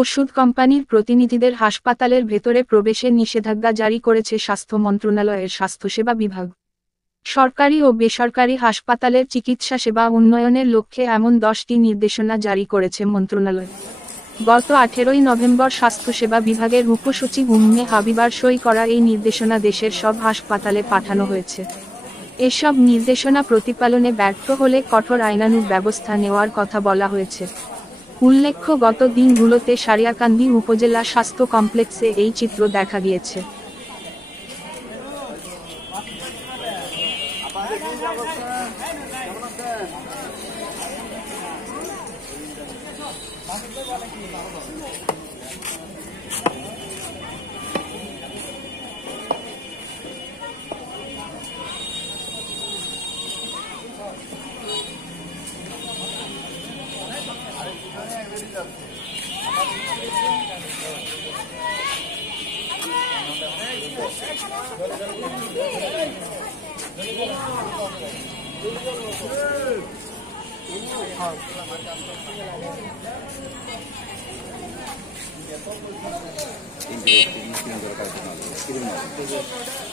ওষুধ কোম্পানির প্রতিনিধিদের হাসপাতালের ভেতরে প্রবেশে নিষেধাজ্ঞা জারি করেছে স্বাস্থ্য মন্ত্রণালয়ের স্বাস্থ্যসেবা বিভাগ। সরকারি ও বেসরকারি হাসপাতালের চিকিৎসা সেবা উন্নয়নের লক্ষ্যে এমন 10টি নির্দেশনা জারি করেছে মন্ত্রণালয়। গত 18 নভেম্বর স্বাস্থ্যসেবা বিভাগের উপসচিব উম্মে হাবিবার সই করা এই নির্দেশনা দেশের সব হাসপাতালে পাঠানো হয়েছে। এসব নির্দেশনা প্রতিপালনে ব্যর্থ হলে কঠোর আইনানুগ ব্যবস্থা নেওয়ার কথা বলা হয়েছে। উল্লেখ্য, গত দিনগুলোতে সারিয়াকান্দি উপজেলা স্বাস্থ্য কমপ্লেক্সে এই চিত্র দেখা গিয়েছে। Ini